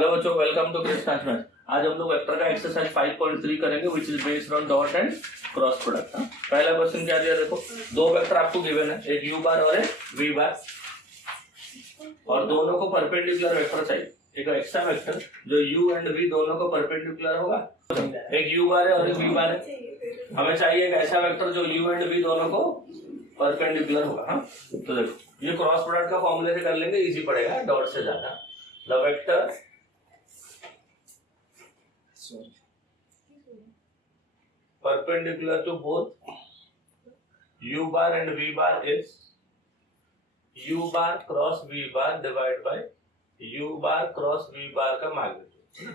Hello बच्चों, welcome to Chris mathematics. आज हम लोग वेक्टर का एक्सरसाइज 5.3 करेंगे which is based on dot and cross product. पहला क्वेश्चन क्या दिया, देखो दो वेक्टर आपको गिवन है, एक u बार और एक v बार, और दोनों को परपेंडिकुलर वेक्टर चाहिए। एक एक्स्ट्रा वेक्टर जो u एंड v दोनों को परपेंडिकुलर होगा, एक u बार है और एक v बार है। हमें चाहिए एक ऐसा वेक्टर जो u एंड v दोनों को परपेंडिकुलर होगा। हाँ, तो देखो ये क्रॉस प्रोडक्ट का फॉर्मूले से कर लेंगे, इजी पड़ेगा डॉट से ज्यादा। The vector perpendicular to both u bar and v bar is u bar cross v bar divided by u bar cross v bar का मैग्नीट्यूड।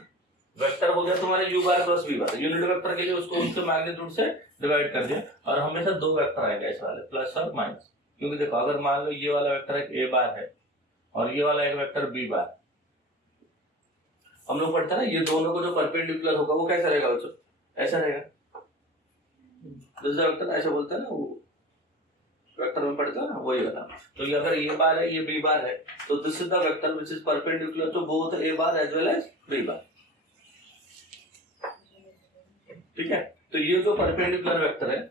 वेक्टर हो गया तुम्हारे u bar cross v bar, unit vector के लिए उसको उसके magnitude से divide कर दिया, और हमेशा दो वेक्टर आएंगे इस वाले, प्लस और माइनस। क्योंकि देखो अगर मान लो ये वाला वेक्टर एक a बार है और ये वाला एक वेक्टर b बार, हम लोग पढ़ते हैं ना, ये दोनों को जो परपेंडिकुलर होगा वो कैसा रहेगा बच्चों, ऐसा रहेगा। दूसरा वेक्टर ऐसे बोलते हैं ना, वो वेक्टर में पढ़ते हैं ना, वही वाला। तो ये अगर ए बार है, ये बी बार है, तो this is the vector which is perpendicular to both A bar as well as B bar. ठीक है, तो ये जो परपेंडिकुलर वेक्टर है,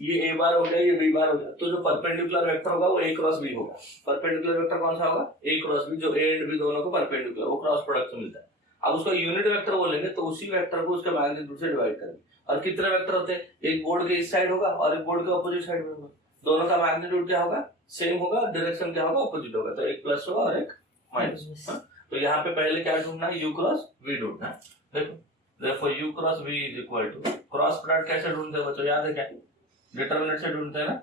ये ए बार हो गया, ये बी बार हो गया, तो जो परपेंडिकुलर वेक्टर होगा वो ए क्रॉस बी होगा। परपेंडिकुलर वेक्टर कौन सा होगा, ए क्रॉस बी, जो ए एंड बी दोनों को परपेंडिकुलर, वो क्रॉस प्रोडक्ट से मिलता है। अब उसको यूनिट वेक्टर बोलेंगे तो उसी वेक्टर को उसके मैग्नीट्यूड से डिवाइड करेंगे। और कितने वेक्टर होते हैं, एक बोर्ड के इस साइड होगा और एक बोर्ड के ऑपोजिट साइड में होगा, दोनों का मैग्नीट्यूड क्या होगा, सेम होगा, डायरेक्शन क्या होगा, ऑपोजिट होगा, तो एक प्लस होगा और एक माइनस। तो यहाँ पे पहले क्या ढूंढना है, u क्रॉस v ढूंढना है। देखो therefore u cross v is equal to, cross product कैसे ढूंढते हैं बच्चों, याद है क्या, डिटरमिनेंट से ढूंढते हैं ना।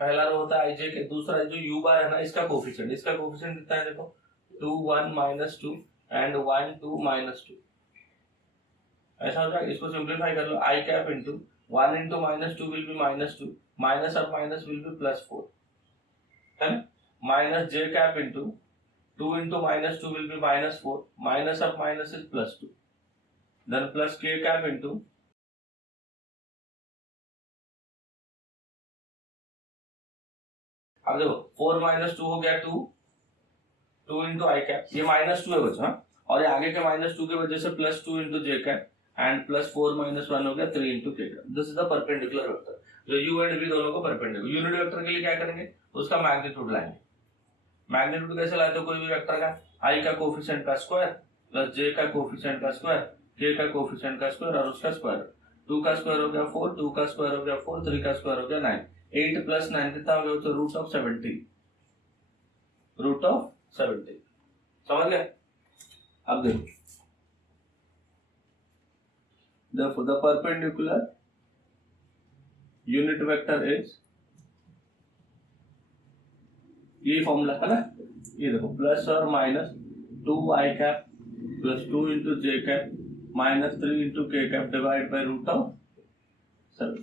पहला रो होता है i j के, दूसरा जो u बार है ना, इसका कोफिशिएंट कितना है, देखो 2 1 - 2 एंड 1 2 -2, ऐसा हो जाएगा। इसको सिंपलीफाई कर लो, i cap into 1 into -2 will be -2, minus of minus will be +4 है ना, minus j cap into 2 into -2 will be -4, minus of minus is +2, then plus k cap into, अब देखो 4 - 2 हो गया 2 इंटू आई कैप, ये -2 है बच्चा, और ये आगे के -2 की वजह से +2 इंटू जे कैप एंड +4 - 1 हो गया 3 इंटू के cap. This is the perpendicular vector जो u एंड v दोनों को परपेंडिकुलर। यूनिट वेक्टर के लिए क्या करेंगे, उसका मैग्नीट्यूड लाएंगे। मैग्नीट्यूड कैसे लाते हो कोई भी वेक्टर का, i का कोफिशिएंट का स्क्वायर प्लस j का कोफिशिएंट का स्क्वायर, k का कोफिशिएंट का स्क्वायर और उसका स्क्वायर। 2 का स्क्वायर हो गया 4, 2 का स्क्वायर हो गया 4, 3 का स्क्वायर हो गया 9, 8 + 9 कितना हो गया, तो रूट ऑफ 70, रूट ऑफ 70। समझ गए। अब देखो therefore the perpendicular unit vector is, ये फॉर्मूला है ना, ये देखो प्लस और minus 2i cap plus 2 into जे कैप माइनस 3 इंटू के cap divide by root of 7।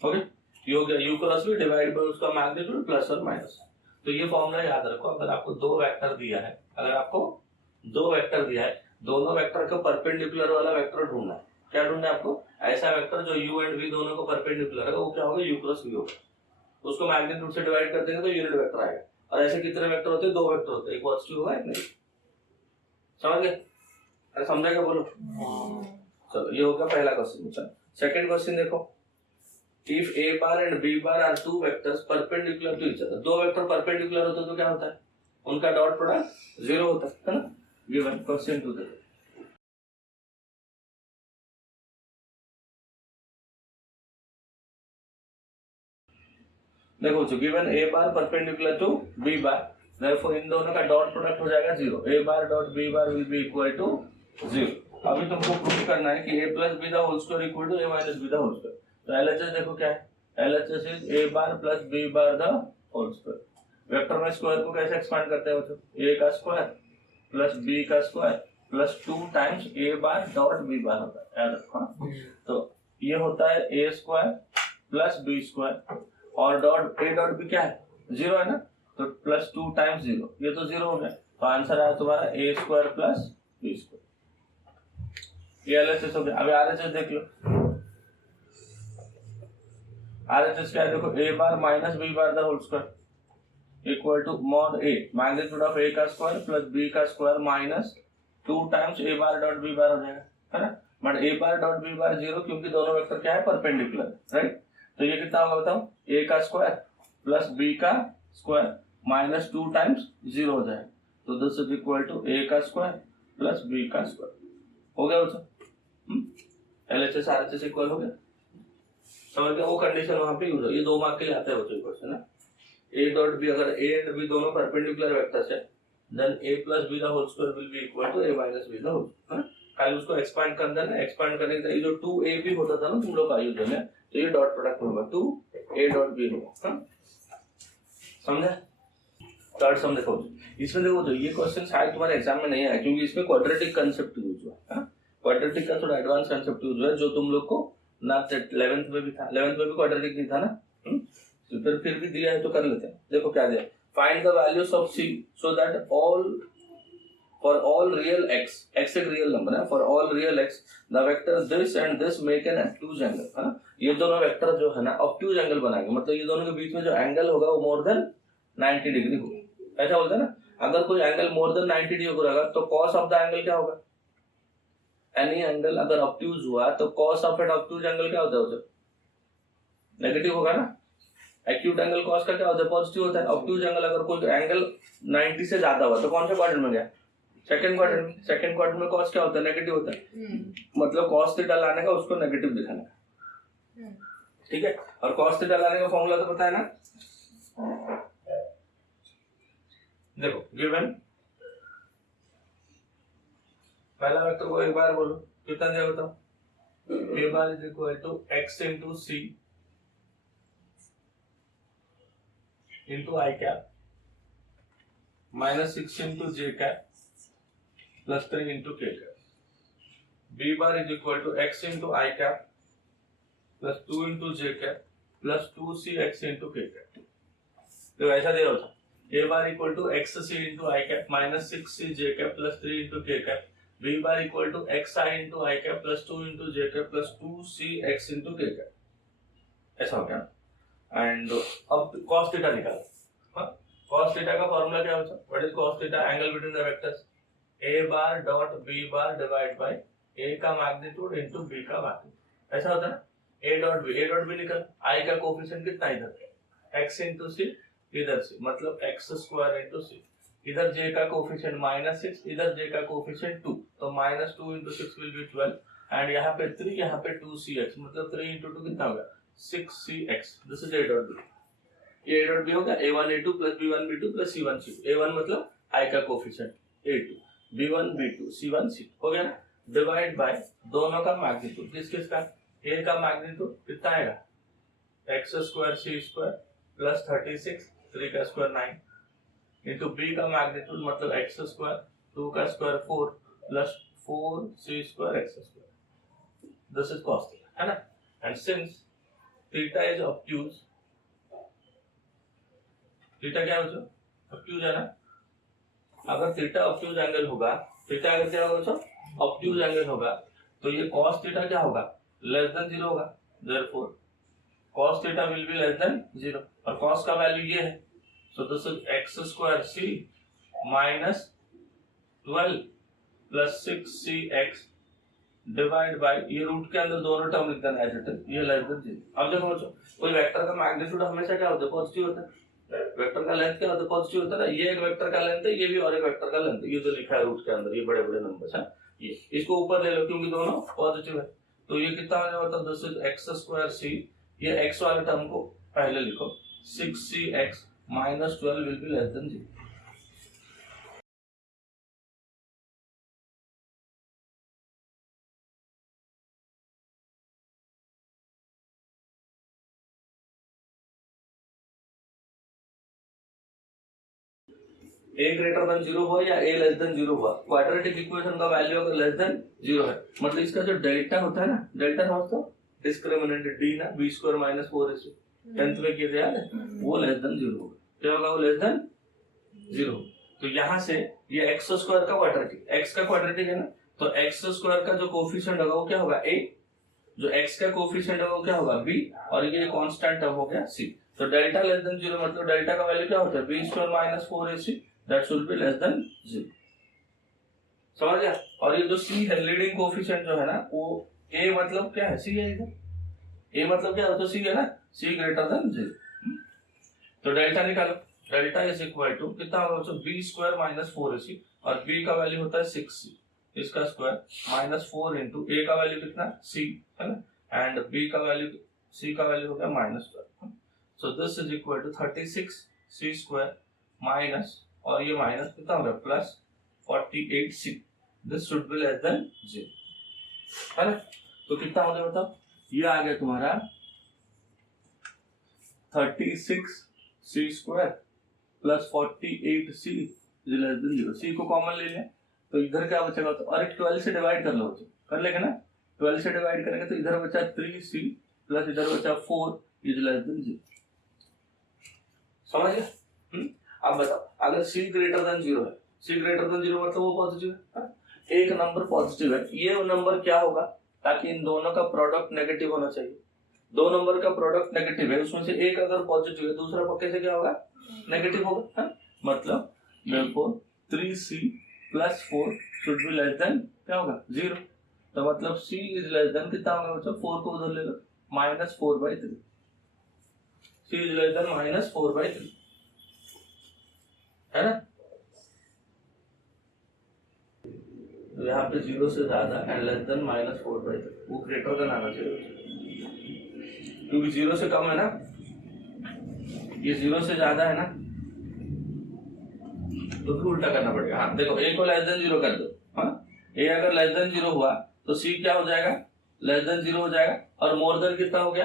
Okay, ये हो गया u cross v divide by उसका मैग्नीट्यूड प्लस और माइनस। तो ये फॉर्मूला याद रखो, अगर आपको दो वेक्टर दिया है, दोनों वेक्टर को परपेंडिकुलर वाला वेक्टर ढूंढना है। क्या ढूंढना है आपको, ऐसा वेक्टर जो u एंड v दोनों को परपेंडिकुलर है, वो क्या होगा, u क्रॉस v होगा। उसको मैग्नीट्यूड से डिवाइड कर देंगे तो यूनिट वेक्टर आएगा। और ऐसे कितने वेक्टर होते हैं, दो वेक्टर होते हैं, एक पॉजिटिव होगा एक नेगेटिव। समझ गए, अरे समझा क्या, बोलो। चलो ये हो गया पहला क्वेश्चन। चलो सेकंड क्वेश्चन देखो, if a bar and b bar are two vectors perpendicular to each other. दो वेक्टर परपेंडिकुलर होते हैं तो क्या होता है, उनका डॉट प्रोडक्ट 0 होता है ना। गिवन क्वेश्चन 2 देखो, देखो जो given a bar perpendicular to b bar, therefore इन दोनों का डॉट प्रोडक्ट हो जाएगा 0, a bar dot b bar will be equal to 0। अभी तुमको प्रूव करना है कि a plus b the whole square equal to a minus b the whole square. तो LHS देखो क्या है, LHS is a bar plus b bar the whole square. Vector में स्क्वायर को कैसे एक्सपांड करते हैं बच्चों, a का स्क्वायर प्लस b का square plus 2 times a bar dot b बार होता है, याद रखो। तो ये होता है a square plus b square, और डॉट a डॉट b क्या है, 0 है ना, तो प्लस 2 टाइम्स 0, ये तो 0 हो गया। तो आंसर आया तुम्हारा a square plus b square. ये LHS हो गया। अभी RHS देख लो, RHS क्या है, देखो a bar minus b bar the whole square equal to mod a, magnitude of a का स्क्वायर प्लस b का square minus 2 times A bar dot B bar हो जाएगा, है ना। But A bar dot B bar 0 क्योंकि दोनों vector क्या है, परपेंडिकुलर, राइट। तो ये कितना होगा बताओ, ए का स्क्वायर प्लस बी का स्क्वायर माइनस 2 टाइम्स 0 हो जाएगा। तो दिस इज इक्वल टू ए का स्क्वायर प्लस बी का स्क्वायर। हो गया बच्चों, एलएचएस आरएचएस इक्वल हो गया, समझ गया। वो कंडीशन वहां पे यूज हो, ये 2 मार्क के लिए आता है बच्चों क्वेश्चन ना। ए डॉट बी, अगर ए एंड बी दोनों परपेंडिकुलर वेक्टर्स है, then A plus B the whole square will be equal to A minus B the whole, खाली उसको एक्सपांड कर देना। एक्सपांड करने के लिए जो 2a भी होता था ना तुम लोग का यूज में, तो ये डॉट प्रोडक्ट होगा 2a डॉट बी होगा, समझा। थर्ड सम देखो, इसमें देखो तो ये क्वेश्चन शायद तुम्हारे एग्जाम में नहीं आया क्योंकि इसमें क्वाड्रेटिक कंसेप्ट यूज हुआ है। क्वाड्रेटिक का थोड़ा एडवांस कंसेप्ट यूज हुआ है जो तुम लोग को ना 11th में भी था, 11th में भी क्वाड्रेटिक नहीं था ना, तो फिर भी दिया है तो कर लेते हैं। देखो क्या दिया, find the values of c so that for all real x, x एक रियल नंबर है, for all real x the vector this and this make an obtuse angle, है ना। ये दोनों वेक्टर जो है ना obtuse एंगल बनाएंगे, मतलब ये दोनों के बीच में जो एंगल होगा वो मोर देन 90 डिग्री होगा, ऐसा बोलते हैं ना। अगर कोई एंगल मोर देन 90 डिग्री होगा तो cos ऑफ द एंगल क्या होगा, एनी एंगल अगर obtuse हुआ तो cos of at obtuse angle क्या होता है, उसे नेगेटिव होगा ना। एक्यूट एंगल cos का क्या होता है, पॉजिटिव होता है। obtuse एंगल अगर कोई एंगल 90 से ज्यादा हुआ तो कौन से क्वाड्रेंट में गया, सेकंड क्वाड्रेंट में। सेकंड क्वाड्रेंट में cos क्या होता है, नेगेटिव होता है, मतलब cos थीटा लाने का उसको नेगेटिव दिखाना है, ठीक है। और cos थीटा लाने का फॉर्मूला तो पता है ना, देखो गिवन पहला वेक्टर को एक बार बोलो कितना दिया बताओ, a bar is equal to x into c into I cap minus 6 into J cap plus 3 into के cap. b bar is equal to x into I cap plus 2 into J cap plus 2c x into के cap. तो ऐसा दे रहा था, a bar equal to x c into I cap minus 6c j cap plus 3 into के cap. b bar equal to x i into I cap plus 2 into J cap plus 2c x into के cap, ऐसा हो गया। And अब cos theta निकालो। cos theta का formula क्या होता है, what is cos theta, angle between the vectors a bar dot b bar divide by a का मैग्नीट्यूड इनटू b का मैग्नीट्यूड, ऐसा होता है ना। a डॉट b निकल, i का कोफिशिएंट कितना इधर x इंटू c, इधर c मतलब x स्क्वायर इंटू c, इधर j का कोफिशिएंट -6, इधर j का कोफिशिएंट 2, तो -2 इंटू 6 विल बी 12 एंड यहाँ पे 3, यहाँ पे 2cx मतलब 3 इंटू 2 कितना होगा 6cx। This is a dot b, ये a डॉट b हो गया a1 a2 plus b1 b2 plus c1 c2। a1 मतलब i का coefficient a2, b1 b2 c1 c2 हो गया ना, डिवाइड बाय दोनों का मैग्नीट्यूड, किस किस का, a का मैग्नीट्यूड कितना आएगा x square c square plus 36 3 का स्क्वायर 9 इंटू b का मैग्नीट्यूड मतलब x स्क्वायर 2 का square 4 plus 4c square x square. This is cos theta, है ना। And since theta is obtuse, theta क्या हो ऑब्ट्यूज है ना, अगर थीटा ऑब्ट्यूज एंगल होगा, थीटा अगर क्या होगा ऑब्ट्यूज एंगल होगा तो ये cos थीटा क्या होगा लेस देन 0 होगा, therefore cos theta will be less than 0 और cos का वैल्यू ये है, सो this is x square c minus 12 plus 6cx divide by, ये रूट के अंदर दोनों टर्म लिख देना एज इट इज, ये लेस देन 0। अब देखो कोई वेक्टर का मैग्नीट्यूड हमेशा क्या होता है पॉजिटिव होता है, वेक्टर का लेंथ क्या होता है पॉजिटिव होता है ना, ये एक वेक्टर का लेंथ है, ये भी और एक वेक्टर का लेंथ है, ये जो लिखा है रूट के अंदर ये बड़े बड़े नंबर्स हैं, ये इसको ऊपर ले लो क्योंकि दोनों पॉजिटिव है, तो ये कितना हो जाएगा मतलब this is x square c, ये x वाले टर्म को पहले लिखो 6cx minus 12 will be less than 0। a greater than 0 हुआ या a लेस देन 0 हुआ, क्वाड्रेटिक इक्वेशन का वैल्यू अगर लेस देन 0 है मतलब इसका जो डेल्टा होता है ना, डेल्टा समझते हो, डिस्क्रिमिनेंट d ना b square minus 4ac 10th में किए थे याद है, वो लेस देन 0 होगा, क्या होगा वो लेस देन 0। तो यहाँ से ये x स्क्वायर का क्वाड्रेटिक, x का क्वाड्रेटिक है ना, तो x स्क्वायर का जो कोफिशिएंट होगा वो क्या होगा a, जो x का कोफिशिएंट होगा वो क्या होगा b और ये कांस्टेंट टर्म हो गया c। तो डेल्टा लेस देन 0 मतलब डेल्टा का वैल्यू क्या होता है b square minus 4ac, that should be less than 0। समझ गया। और ये जो सी है लीडिंग कोफिशिएंट जो है ना वो ए मतलब क्या है, सी है इधर, ए मतलब क्या है तो सी है ना, सी ग्रेटर देन 0। तो डेल्टा निकालो, डेल्टा इज इक्वल टू कितना होगा, बी स्क्वायर माइनस 4ac, और बी का वैल्यू होता है 6c, इसका स्क्वायर माइनस 4 इंटू ए का वैल्यू कितना c है ना, एंड बी का वैल्यू c का वैल्यू हो गया -12। So this is equal to 36c square minus, और ये माइनस कितना होगा plus 48c, this should be less than 0 है ना। तो कितना हो गया बताओ, ये आ गया तुम्हारा 36c square plus 48c is less than 0। c को कॉमन ले लिया तो इधर क्या बचेगा, तो अरे 12 से डिवाइड कर लो, कर लेंगे ना, 12 से डिवाइड करेंगे तो इधर बचा 3c प्लस इधर बचा 4 इज लेस देन 0। समझ गए। अब बताओ अगर c ग्रेटर देन 0 है, c ग्रेटर देन 0 मतलब वो पॉजिटिव है, एक नंबर पॉजिटिव है, ये नंबर क्या होगा, ताकि इन दोनों का प्रोडक्ट नेगेटिव होना चाहिए, दो नंबर का प्रोडक्ट नेगेटिव है, उसमें से एक अगर पॉजिटिव है दूसरा पक्के से क्या होगा नेगेटिव होगा, मतलब therefore 3c plus 4 should be less then क्या होगा 0। तो मतलब c इज लेस देन कितना होगा बच्चों, 4 को उधर ले लो -4/3, c इज लेस देन -4/3 है ना। तो यहाँ पे 0 से ज्यादा एंड लेस देन -4/3, वो ग्रेटर देन आना चाहिए क्योंकि 0 से कम है ना, ये 0 से ज्यादा है ना, तो फिर उल्टा करना पड़ेगा। हाँ देखो a को लेस देन 0 कर दो, हाँ a अगर लेस देन 0 हुआ तो c क्या हो जाएगा लेस देन 0 हो जाएगा, और मोर देन कितना हो गया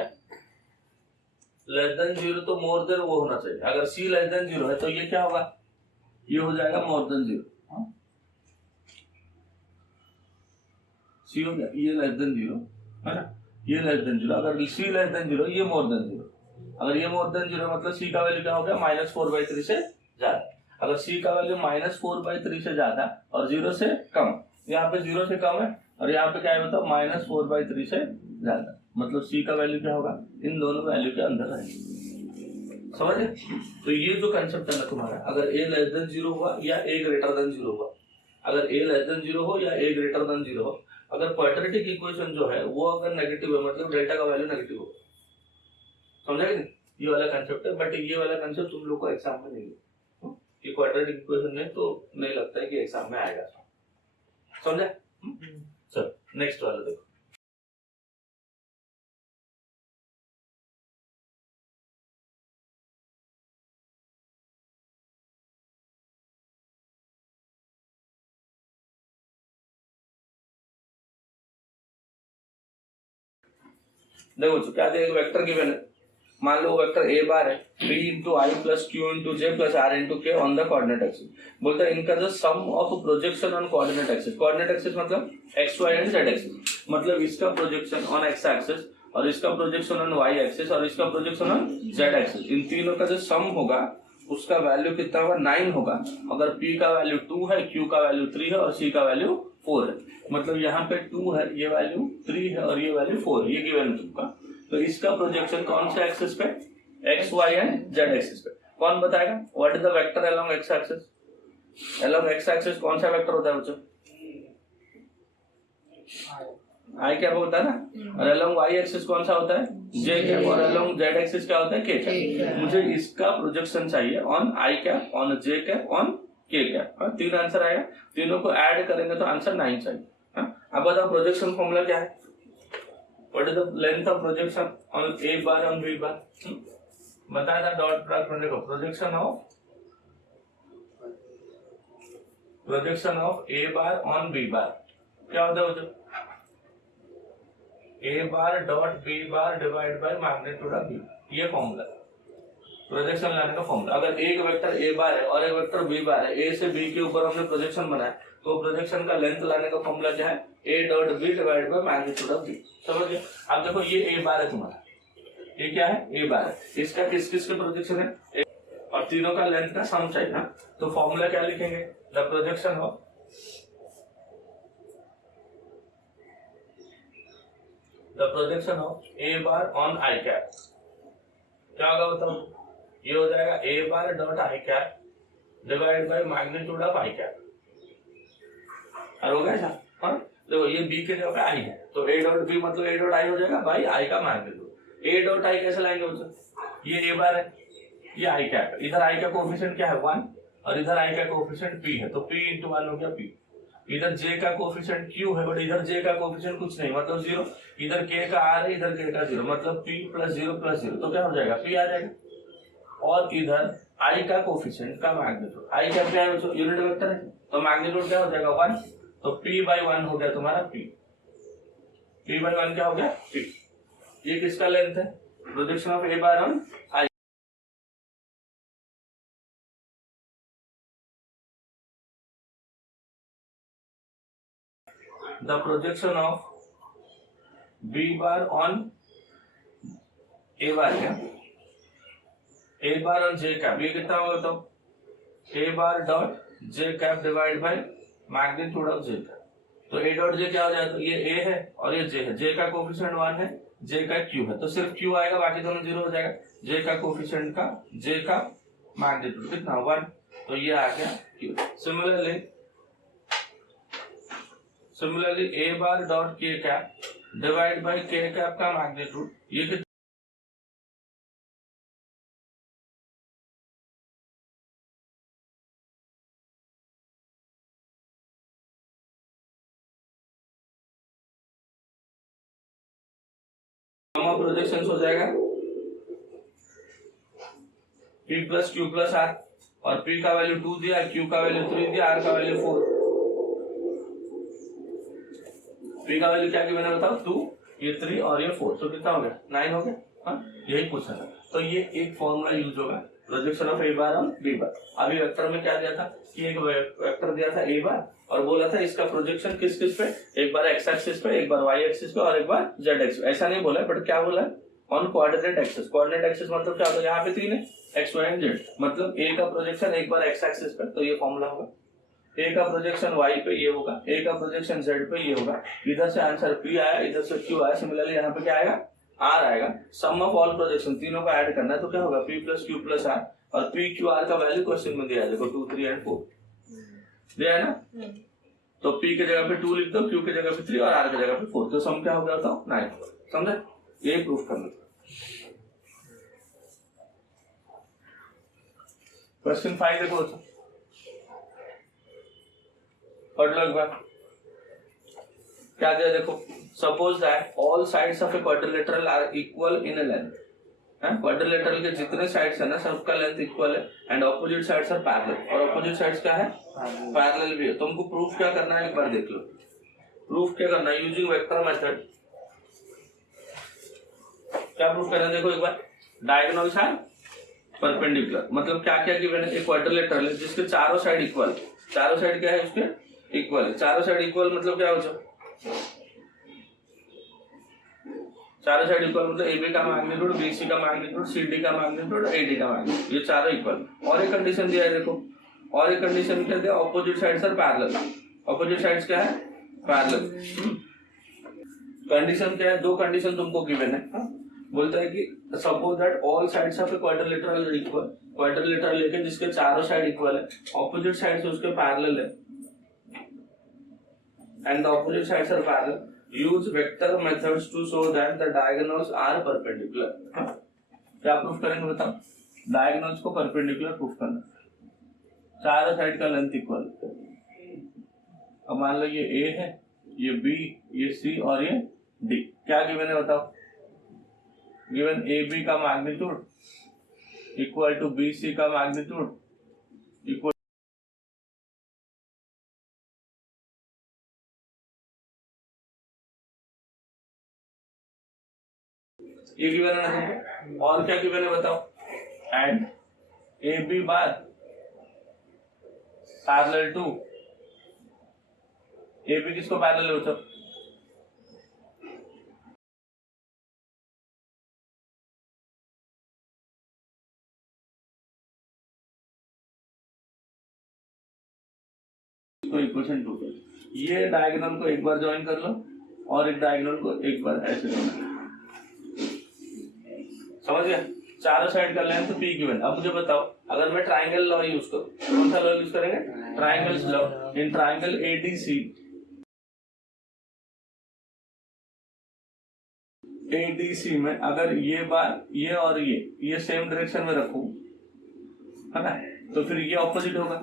लेस देन 0, तो मोर देन वो होना चाहिए, अगर c लेस देन 0 है तो ये क्या होगा, ये हो जाएगा मोर देन 0, c हो गया ये लेस देन 0 है ना, ये लेस देन 0, अगर c लेस देन 0 ये मोर देन 0, अगर ये मोर देन 0 मतलब c का वैल्यू क्या हो गया -4/3 से ज्यादा, अगर c का वैल्यू -4/3 से ज्यादा और 0 से कम, यहाँ पे 0 से कम है और यहाँ पे क्या है बताओ -4/3 से ज्यादा, मतलब c का वैल्यू क्या होगा इन दोनों वैल्यू के अंदर रहेगा। समझ गए। तो ये जो कंसेप्ट है ना तुम्हारा, अगर a लेस देन 0 हुआ या a ग्रेटर देन 0 हुआ, अगर a लेस देन 0 हो या a ग्रेटर देन 0 हो, अगर क्वाड्रेटिक इक्वेशन जो है वो अगर नेगेटिव है मतलब डेल्टा का वैल्यू नेगेटिव होगा, समझा कि नहीं, ये वाला कंसेप्ट है। बट ये वाला कंसेप्ट तुम लोग को एग्जाम में नहीं है कि क्वाड्रेटिक इक्वेशन में तो नहीं लगता है कि एग्जाम में आएगा, समझा। चल नेक्स्ट वाला देखो, देखो क्या एक वेक्टर गिवन है, मान लो वेक्टर a बार है b into i plus q into j plus r into k on the coordinate axis, बोलता है इनका जो sum of projection on coordinate axis, coordinate axis मतलब x Y and Z axis, मतलब इसका projection on x axis और इसका projection on Y axis और इसका प्रोजेक्शन ऑन जेड एक्सिस, इन तीनों का जो सम होगा उसका वैल्यू कितना होगा 9 होगा, अगर p का वैल्यू 2 है, q का वैल्यू 3 है और c का वैल्यू 4 है, मतलब यहाँ पे 2 है, ये वैल्यू 3 है और ये वैल्यू 4 है, ये गिवन है तुमका। तो इसका प्रोजेक्शन कौन से एक्सिस पे, X Y and Z axis पे, कौन बताएगा, what is the vector along X axis, along X axis कौन सा वेक्टर होता है बच्चों, आई कैप होता है ना, और अलोंग वाई एक्सिस कौन सा होता है जे कैप, और अलोंग जेड एक्सिस क्या होता है के कैप। मुझे इसका प्रोजेक्शन चाहिए on i cap, on J cap, on के कैप। तीन आंसर आएगा, तीनों को ऐड करेंगे तो आंसर 9 चाहिए। अब बताओ प्रोजेक्शन फॉर्मूला क्या है, what is the length of projection on a bar on b bar, बताया था डॉट प्रोडक्ट में, देखो projection of a bar on b bar क्या होता है बच्चों, a bar dot B bar divide by magnitude of b, ये formula projection लाने का फॉर्मूला। अगर एक वेक्टर ए बार है और एक वेक्टर बी बार है, ए से बी के ऊपर हमने प्रोजेक्शन बनाया तो प्रोजेक्शन का लेंथ लाने का फॉर्मूला क्या है, A dot B divide by magnitude of B. समझ गए। अब देखो ये ए बार है तुम्हारा, ये क्या है ए बार है, इसका किस किस के प्रोजेक्शन है और तीनों का लेंथ का सम चाहिए ना, तो फॉर्मूला क्या लिखेंगे, the projection of a bar on i cap क्या होगा बताओ, ये हो जाएगा a bar dot i cap divide by magnitude of i cap. और हो गया ऐसा। हाँ देखो ये बी के जगह पे आई है तो ए डॉट बी मतलब ए डॉट आई हो जाएगा बाई आई का मैग्नीट्यूड। ए डॉट आई कैसे लाएंगे बच्चों, ये ए बार है, ये आई कैप है, इधर आई का कोएफिशिएंट क्या है 1 और इधर आई का कोएफिशिएंट p है, तो p into 1 हो गया p। इधर j का कोएफिशिएंट q है बट इधर j का कोएफिशिएंट कुछ नहीं मतलब 0, इधर k का r है इधर k का 0 मतलब p + 0 + 0 तो क्या हो जाएगा p आ जाएगा। और इधर i का कोएफिशिएंट का मैग्नीट्यूड, i क्या है बच्चों यूनिट वेक्टर है तो मैग्नीट्यूड क्या हो जाएगा 1, तो p/1 हो गया तुम्हारा p। p/1 क्या हो गया p। ये किसका लेंथ है, projection of a bar on i। The projection of b bar on a bar क्या, a bar on j cap, ये कितना होगा तो a bar dot j cap divide by magnitude of j cap। तो a dot j क्या हो जाएगा, तो ये a है और ये j है, j का कोएफिशिएंट 1 है, j का q है, तो सिर्फ q आएगा बाकी दोनों 0 हो जाएगा। j का कोएफिशिएंट का j का मैग्नीट्यूड कितना 1, तो ये आ गया q। Similarly, a bar dot k cap divide by k cap का मैग्नीट्यूड ये कितना, प्रोजेक्शन हो जाएगा p + q + r और p का वैल्यू 2 दिया, q का वैल्यू 3 दिया, r का वैल्यू 4। p का वैल्यू क्या गिवन है बताओ 2, ये 3 और ये 4, तो कितना हो गया 9 हो गया। हाँ यही पूछा था, तो ये एक फॉर्मूला यूज होगा projection of a bar on b बार। अभी वेक्टर में क्या दिया था कि एक वेक्टर दिया था a बार और बोला था इसका प्रोजेक्शन किस किस पे, एक बार x एक्सिस पे, एक बार y एक्सिस पे और एक बार z एक्सिस पे। ऐसा नहीं बोला बट क्या बोला on coordinate axis. Coordinate axis मतलब क्या होता है, यहाँ पे 3 है x y एंड z, मतलब a का प्रोजेक्शन एक बार x एक्सिस पे तो ये फॉर्मूला होगा, a का प्रोजेक्शन y पे ये होगा, a का प्रोजेक्शन z पे ये होगा। इधर से आंसर p आया, इधर से q आया, सिमिलरली यहाँ पे क्या आएगा r आएगा। सम ऑफ ऑल प्रोजेक्शन तीनों को ऐड करना है तो क्या होगा p + q + r और p q r का वैल्यू क्वेश्चन में दिया है देखो 2 3 एंड 4 दिया है ना, तो p के जगह पे 2 लिख दो, q के जगह पे 3 और r के जगह पे 4, तो सम क्या हो गया बताओ 9। समझे, ये प्रूफ करना था। क्वेश्चन 5 देखो तो पढ़ लो एक बार क्या दिया देखो। Suppose that all sides of a quadrilateral are equal in a length. Quadrilateral के जितने साइड्स है ना सबका लेंथ इक्वल है and opposite sides are parallel, और ऑपोजिट साइड्स क्या है पैरेलल भी है। तुमको प्रूफ क्या करना है एक बार देख लो। प्रूफ क्या करना है यूजिंग वेक्टर मेथड। क्या प्रूफ करना है देखो एक बार। डायगोनल्स आर परपेंडिकुलर, मतलब क्या क्या गिवन है, एक क्वाड्रिलेटरल है जिसके चारों साइड इक्वल, चारों साइड क्या है उसके इक्वल है। चारों साइड इक्वल मतलब क्या हो जाए, चारों साइड इक्वल मतलब AB का मैग्नीट्यूड, BC का मैग्नीट्यूड, CD का मैग्नीट्यूड, AD का मैग्नीट्यूड, ये चारों इक्वल। और एक कंडीशन दिया है देखो, और एक कंडीशन क्या दिया, opposite sides are parallel. Opposite sides क्या है पैरेलल। कंडीशन क्या है, दो कंडीशन तुमको गिवन है। बोलता है कि suppose that all sides of a quadrilateral are equal, quadrilateral लेके जिसके चारों साइड इक्वल है, ऑपोजिट साइड्स उसके पैरेलल है and the opposite sides are parallel. Use vector methods to show that the diagonals are perpendicular. क्या proof करेंगे बताओ, diagonals को परपेंडिकुलर प्रूफ करना, चारों साइड का लेंथ इक्वल। अब मान लो ये A है, ये B, ये C और ये D। क्या गिवन है बताओ, गिवन AB का मैग्नीट्यूड इक्वल टू BC का मैग्नीट्यूड इक्वल, ये गिवन है। और क्या गिवन है बताओ, and AB bar parallel to, AB किसको पैरेलल है बताओ, इक्वेशन 2। ये डायगोनल को एक बार ज्वाइन कर लो और एक डायगोनल को एक बार ऐसे ज्वाइन कर लो। समझ गया, चारों साइड का लेंथ P गिवन। अब मुझे बताओ अगर मैं ट्राइंगल लॉ यूज करूं, कौन सा लॉ यूज करेंगे, triangles law. In triangle ADC ADC में अगर ये बार ये और ये सेम डायरेक्शन में रखूं, है ना, तो फिर ये ऑपोजिट होगा।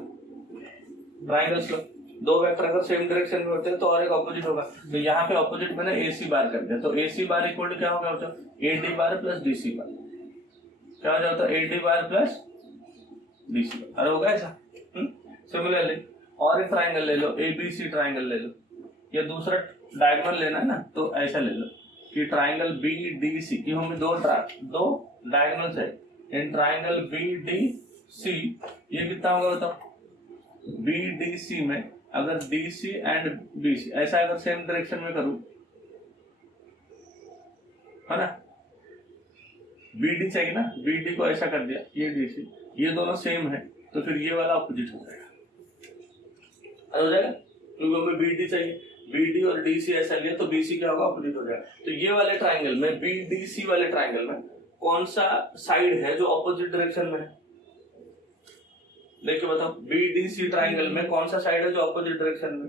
ट्राइंगल्स लो, दो वेक्टर अगर सेम डायरेक्शन में होते हैं तो और एक ऑपोजिट होगा। तो यहाँ पे ऑपोजिट मैंने AC बार कर दिया, तो AC बार इक्वल टू क्या होगा बच्चों, AD बार प्लस DC बार। क्या हो जाता है, AD बार प्लस DC बार। अरे होगा ऐसा। सिमिलरली और एक ट्राइंगल ले लो, ABC ट्राइंगल ले लो, या दूसरा डायगोनल लेना है ना, तो ऐसा ले लो कि ट्राइंगल BDC की हमें दो डायगोनल्स है। इन ट्राइंगल BDC ये कितना होगा बताओ, BDC में अगर DC एंड BC ऐसा अगर सेम डायरेक्शन में करूं, है ना, BD चाहिए ना, BD को ऐसा कर दिया, ये DC, ये दोनों सेम है, तो फिर ये वाला ऑपोजिट हो जाएगा। हो जाएगा, क्योंकि हमें BD चाहिए, BD और DC ऐसा लिया तो BC क्या होगा, ऑपोजिट हो जाएगा। तो ये वाले ट्राइंगल में, BDC वाले ट्राइंगल में कौन सा साइड है जो ऑपोजिट डायरेक्शन में है, देखिए बताओ। BDC ट्राइंगल में कौन सा साइड है जो ऑपोजिट डायरेक्शन में,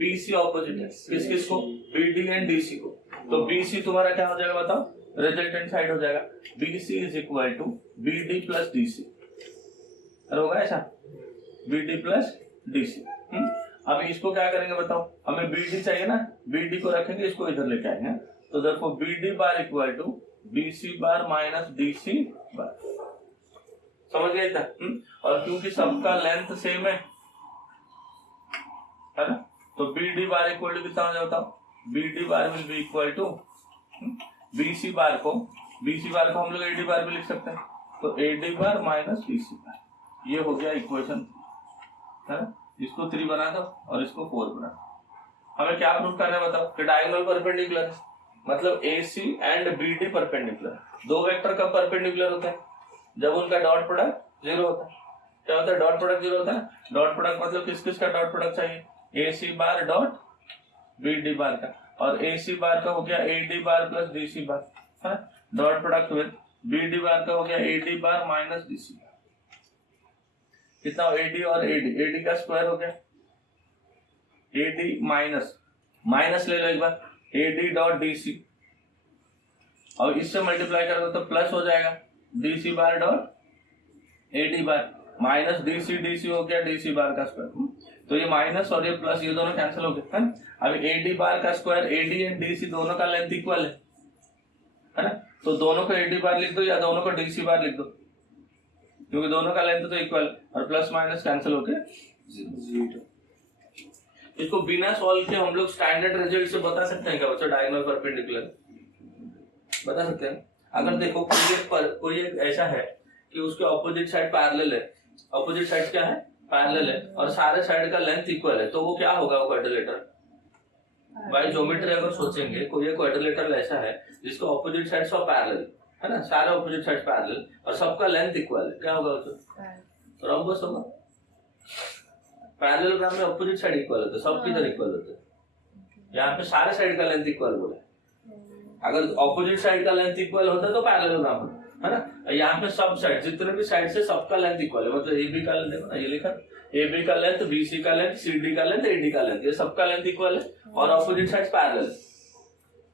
BC ऑपोजिट है किस किस को, BD एंड DC को। तो BC तुम्हारा क्या हो जाएगा बताओ, रिजल्टेंट साइड हो जाएगा। BC is equal to BD plus DC। होगा ऐसा, BD प्लस DC। अब इसको क्या करेंगे बताओ, हमें BD चाहिए ना, BD को रखेंगे, इसको इधर लेके आएंगे, तो देखो BD bar equal to BC bar minus DC bar. समझ गए था? और क्योंकि सबका लेंथ सेम है ना, तो BD बार इक्वल टू कितना हो जाता है, BD bar will be equal to BC bar को हम लोग AD बार भी लिख सकते हैं, तो AD बार माइनस BC बार। ये हो गया इक्वेशन, है ना। इसको 3 बना दो और इसको 4 बना दो। हमें क्या प्रूफ करना है बताओ, कि डायगोनल परपेंडिकुलर है, मतलब AC एंड BD परपेंडिकुलर। दो वेक्टर कब परपेंडिकुलर होता है, जब उनका डॉट प्रोडक्ट 0 होता है। क्या होता है, डॉट प्रोडक्ट 0 होता है। डॉट प्रोडक्ट मतलब किस किस का डॉट प्रोडक्ट चाहिए, AC बार डॉट BD बार का, और AC बार का हो गया AD बार प्लस DC बार, है ना। डॉट प्रोडक्ट विद BD बार का हो गया AD बार माइनस DC बार। कितना, AD और AD का स्क्वायर हो गया, AD माइनस ले लो एक बार, AD डॉट DC, और इससे मल्टीप्लाई कर दो तो प्लस हो जाएगा DC बार डॉट AD बार, माइनस DC हो गया DC बार का स्क्वायर। तो ये माइनस और ये प्लस, ये दोनों कैंसिल हो गए, है। अब AD बार का स्क्वायर, AD एंड DC दोनों का लेंथ इक्वल है ना, तो दोनों को AD बार लिख दो या दोनों को DC बार लिख दो, क्योंकि दोनों का लेंथ तो इक्वल, और प्लस माइनस कैंसिल होके 0। इसको बिना सॉल्व के हम लोग स्टैंडर्ड रिजल्ट से बता सकते हैं क्या बच्चों, डायगोनल परपेंडिकुलर बता सकते हैं। अगर देखो कोई एक ऐसा है कि उसके ऑपोजिट साइड पैरेलल है, ऑपोजिट साइड क्या है, पैरेलल है, और सारे साइड का लेंथ इक्वल है, तो वो क्या होगा, वो क्वाड्रिलेटर। बाय ज्योमेट्री अगर सोचेंगे, कोई एक क्वाड्रिलेटर ऐसा है जिसका ऑपोजिट साइड सब पैरेलल है ना, सारे ऑपोजिट साइड पैरेलल और सबका लेंथ इक्वल है, क्या होगा तो रोम्बस होगा। पैरेललोग्राम में ऑपोजिट साइड इक्वल होता है, सब किधर इक्वल होते हैं, यहाँ पे सारे साइड का लेंथ इक्वल बोले। अगर ऑपोजिट साइड का लेंथ इक्वल होता है तो पैरेललोग्राम है ना, यहाँ पे सब साइड जितने भी साइड से सबका लेंथ इक्वल है, मतलब AB का लेंथ देखो ना, ये लिखा AB का लेंथ, BC का लेंथ, CD का लेंथ, AD का लेंथ, ये सबका लेंथ इक्वल है और ऑपोजिट साइड पैरेलल,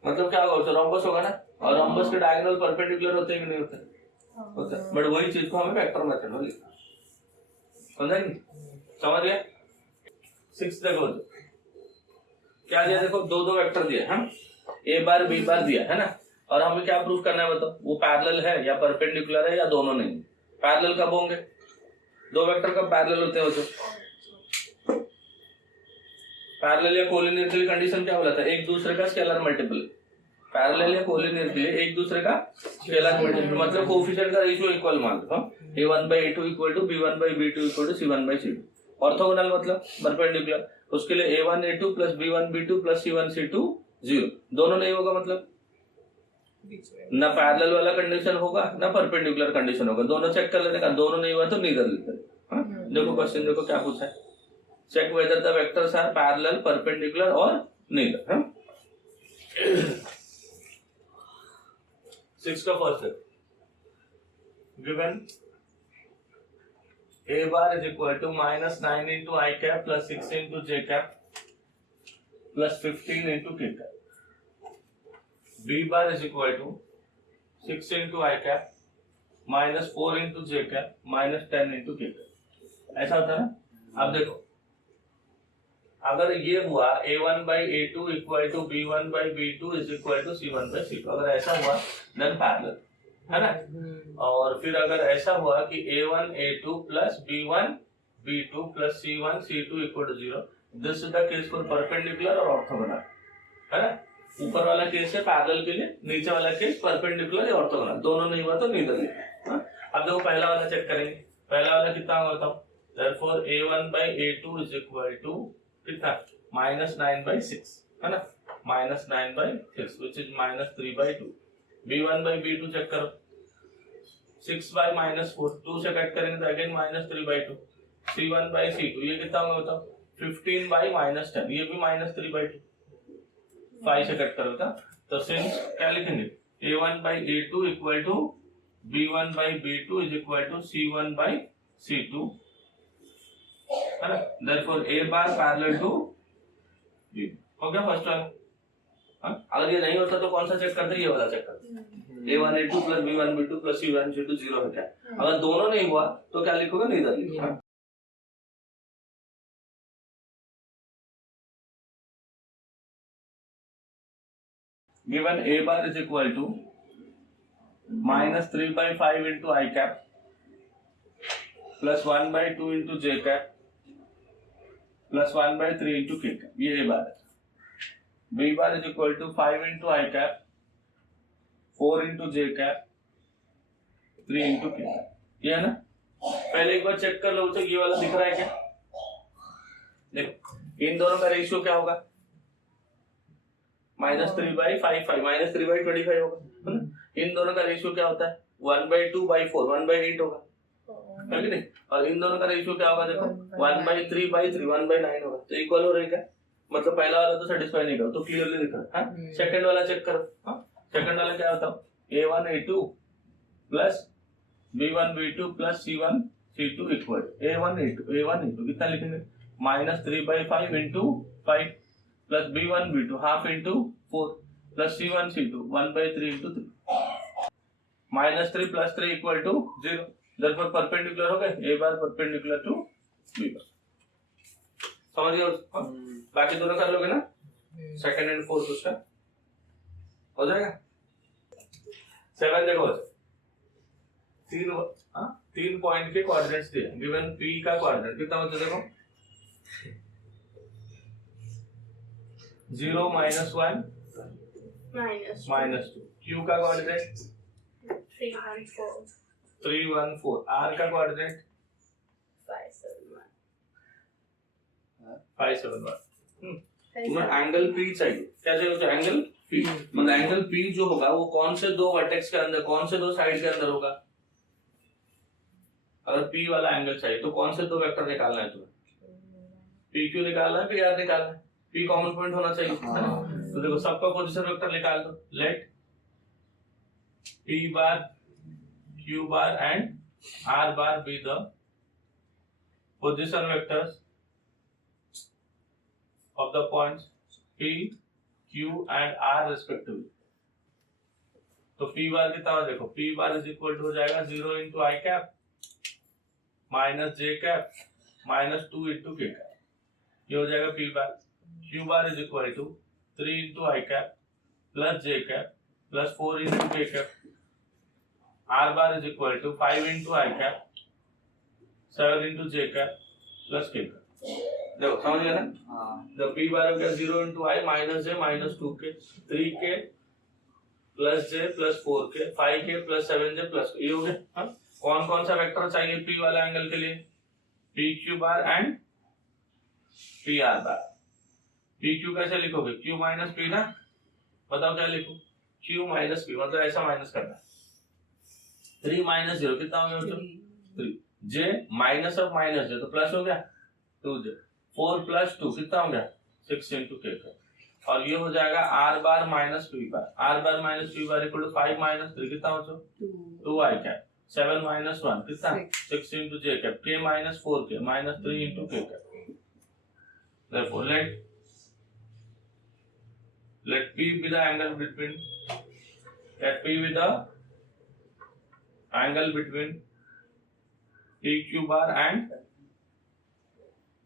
मतलब क्या होगा, रोम्बस होगा ना। और रोम्बस के डायगोनल परपेंडिकुलर होते हैं कि नहीं होते, होता है, बट वही चीज को हमें वेक्टर मेथड में लिखना, समझेंगे, समझ गए। 6 देखो क्या दिया, देखो दो वेक्टर दिए हैं, A बार B बार दिया है ना, और हमें क्या प्रूफ करना है बताओ, वो पैरेलल है या परपेंडिकुलर है या दोनों नहीं। पैरेलल कब होंगे, दो वेक्टर कब पैरेलल होते हैं, पैरेलल या कोलिनियर के लिए कंडीशन क्या बोला था, एक दूसरे का स्केलर मल्टीपल। पैरेलल या कोलिनियर के लिए एक दूसरे का स्केलर मल्टीपल, मतलब कोएफिशिएंट का रेशियो इक्वल मान लो, A1/A2 equal to B1/B2 equal to C1/C2। Orthogonal मतलब परपेंडिकुलर, उसके लिए A1A2 plus B1B2 plus C1C2 0, दोनों नहीं होगा, मतलब ना पैरेलल वाला कंडीशन होगा ना परपेंडिकुलर कंडीशन होगा, दोनों चेक कर लेने का, दोनों नहीं हुआ तो नीदर लिखते। देखो क्वेश्चन देखो क्या पूछा है, check whether the vectors are parallel, perpendicular और नीदर। 6 का फर्स्ट है, given A bar is equal to -9 into I cap plus 6 into J cap plus 15 into K cap, B bar is equal to 6 into I cap minus 4 into J cap minus 10 into के cap. ऐसा होता है ना। अब देखो अगर ये हुआ a1 by a2 equal to b1 by b2 is equal to c1 by c2, अगर ऐसा हुआ देन पैरेलल है ना। और फिर अगर ऐसा हुआ कि a1 a2 plus b1 b2 plus c1 c2 equal to 0, this is the case for perpendicular और ऑर्थोगोनल है ना। ऊपर वाला केस है पैरेलल के लिए, नीचे वाला केस परपेंडिकुलर या ऑर्थोगोनल, दोनों नहीं हुआ तो नीदर नहीं। अब देखो पहला वाला चेक करेंगे, पहला वाला कितना होगा बताओ। Therefore a1 by a2 is equal to कितना माइनस 9/6 है ना, minus 9/6 which is minus 3/2। b1 by b2 check करो 6 बाई माइनस 4, 2 से कट करेंगे तो again minus 3/2। c1 by c2 ये कितना होगा बताओ 15 बाई माइनस 10, ये भी माइनस 3/2। 5 से कट करो तो सिंस क्या लिखेंगे a1 by a2 equal to b1 by b2 is equal to c1 by c2 है ना। therefore a bar parallel to b हो गया फर्स्ट वाला। अगर ये नहीं होता तो कौन सा चेक करते, ये वाला चेक करते। a1 a2 plus b1 b2 plus c1 c2 0 है क्या। अगर दोनों नहीं हुआ तो क्या लिखोगे, नीदर लिखोगे। given a bar is equal to minus 3/5 into I cap plus 1/2 into J cap plus 1/3 into K cap, ये a bar है। B bar is equal to 5 into I cap, 4 into J cap, 3 into K cap, ये है ना। पहले एक बार check कर लो तो ये वाला दिख रहा है क्या, देखो इन दोनों का रेशियो क्या होगा -3/5 माइनस 3/25 होगा है ना। इन दोनों का रेशियो क्या होता है 1/2/4 1/8 होगा है कि नहीं। और इन दोनों का रेशियो क्या होगा देखो 1/3/3 1/9 होगा। तो इक्वल हो रहा है क्या, मतलब पहला वाला तो सेटिस्फाई नहीं करो तो क्लियरली दिख रहा है। सेकंड वाला चेक करो, सेकंड वाला क्या बताओ a1 a2 plus b1 b2 plus c1 c2 equal a1 a2 कितना लिखेंगे -3/5 into 5 plus b1 b2 half into 4 plus c1 c2 1/3 into 3 -3 plus 3 equal to 0। therefore perpendicular हो गए a bar perpendicular to b bar. समझ गए। बाकी दोनों कर लोगे ना, सेकंड एंड फोर्थ उसका हो जाएगा। 7 देखो तीन पॉइंट के कोऑर्डिनेट्स दिए, गिवन p का कोऑर्डिनेट कितना होता है देखो 0 -1 -2, q का कोऑर्डिनेट 3 1 4, r का कोऑर्डिनेट 5 7 1। तुम्हें एंगल P चाहिए, क्या चाहिए एंगल P, मतलब एंगल P जो होगा वो कौन से दो वर्टेक्स के अंदर, कौन से दो साइड के अंदर होगा। अगर P वाला एंगल चाहिए तो कौन से दो वेक्टर निकालना है तुम्हें, PQ निकालना है PR निकालना है, P कॉमन पॉइंट होना चाहिए है ना। तो देखो सबका पोजीशन वेक्टर निकाल दो, let P bar Q bar and R bar be the position vectors of the points P, Q and R respectively। तो P बार कितना हो देखो P bar is equal to हो जाएगा 0 इंटू आई cap minus j cap minus 2 into के cap, ये हो जाएगा P bar. Q bar is equal to 3 into I cap plus j cap plus 4 into के cap. R bar is equal to 5 into I cap 7 into J cap plus k cap. देखो समझ गया ना। जब P बार हो गया 0 into आई minus जे minus 2 के 3 के प्लस जे प्लस 4 के 5 के प्लस 7 जे प्लस, ये हो गया। कौन कौन सा वेक्टर चाहिए P वाला एंगल के लिए, PQ bar and PR bar. PQ कैसे लिखोगे Q माइनस P ना, बताओ क्या लिखो Q माइनस P, मतलब ऐसा माइनस करना है। 3 माइनस 0 कितना हो गया 3, J minus of minus J तो प्लस हो गया 2J, 4 प्लस 2 कितना हो गया 6 इंटू के, और ये हो जाएगा R bar minus P bar. R bar minus P bar equal to 5 minus 3 कितना हो 2 आई कैप 7 माइनस 1 कितना 6 into J cap K minus 4 K minus 3 into के cap. therefore let P be the angle between Let P with the angle between PQ bar and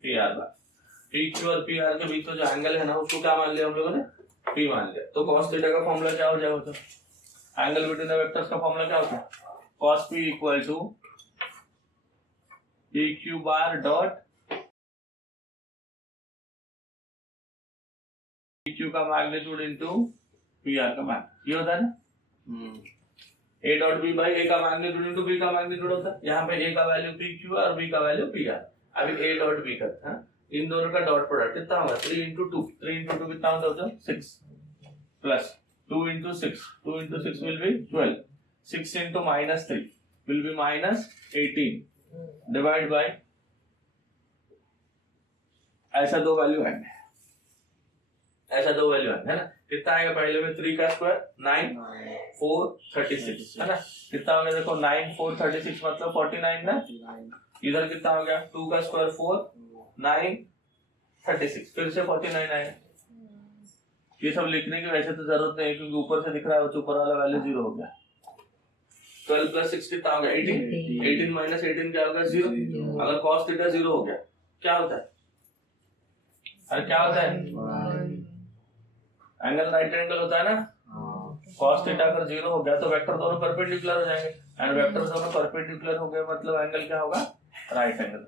PR bar. PQ और PR के बीच में जो angle है ना उसको क्या मान लिया हम लोगों ने? P मान लिया. तो cos थीटा का फॉर्मूला क्या हो जाएगा? एंगल बिटवीन द वेक्टर्स का फॉर्मूला क्या होता है? cos P equal to PQ bar dot PQ का मैग्नीट्यूड इनटू PR का मैग्नीट्यूड. ये होता है ना? A dot B by A का मैग्नीट्यूड इनटू B का मैग्नीट्यूड होता है. यहाँ पे A का वैल्यू PQ और B का वैल्यू PR. अभी A डॉट B करते हैं. इन दोनों का डॉट प्रोडक्ट कितना होगा? 3 इंटू 2. 3 इंटू 2 कितना होता है? 6 plus 2 into 6. 2 into 6 will be 12. 6 into minus 3 will be minus 18 divide by ऐसा दो वैल्यू आएंगे. ऐसा दो वैल्यू आएंगे है ना. कितना आएगा? पहले में 3 का स्क्वायर 9 4 36 है ना. कितना हो गया? देखो 9 4 36 मतलब 49 ना. इधर कितना हो गया? 2 का स्क्वायर 4 9 36 फिर से 49 आएगा. ये सब लिखने की वैसे तो जरूरत नहीं है क्योंकि ऊपर से दिख रहा है ऊपर वाला वैल्यू 0 हो गया. 12 प्लस 6 कितना हो गया? 18. 18 माइनस 18 क्या होगा? 0. अगर cos थीटा 0 हो गया क्या होता है? अरे क्या होता है? एंगल राइट एंगल होता है ना. cos थीटा अगर 0 हो गया तो वेक्टर दोनों परपेंडिकुलर हो जाएंगे एंड वेक्टर दोनों परपेंडिकुलर हो गए मतलब एंगल क्या होगा? Right angle.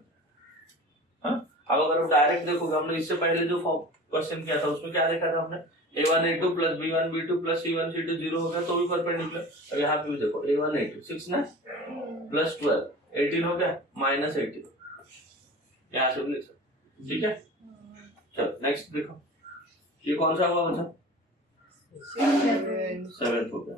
अब अगर डायरेक्ट देखोगे हमने इससे पहले जो क्वेश्चन किया था उसमें क्या देखा था हमने? a1 a2 plus b1 b2 plus c1 c2 0 हो गया तो भी परपेंडिकुलर. अब यहाँ पे भी देखो a1 a2 6 ना प्लस 12 18 हो गया माइनस 18. यहाँ से भी लिख सकते. ठीक है. चलो नेक्स्ट देखो. ये कौन सा हुआ बच्चा? 7th हो गया.